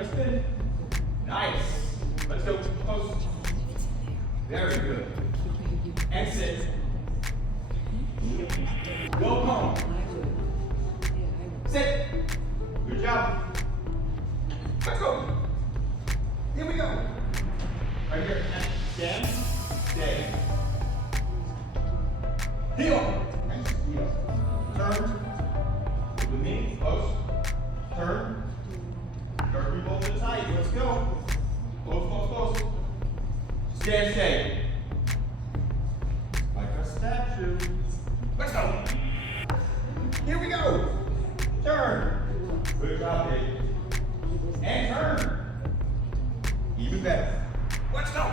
Twist it. Nice. Let's go close. Very good. And sit. Go home. Sit. Good job. Let's go. Here we go. Right here. Stand. Stay. Heel. Nice. Heel. Turn. With me. Close. Turn. Turn both to the side. Let's go. Close, close, close. Stand, stay. Like a statue. Let's go. Here we go. Turn. Good job, Dave. And turn. Even better. Let's go.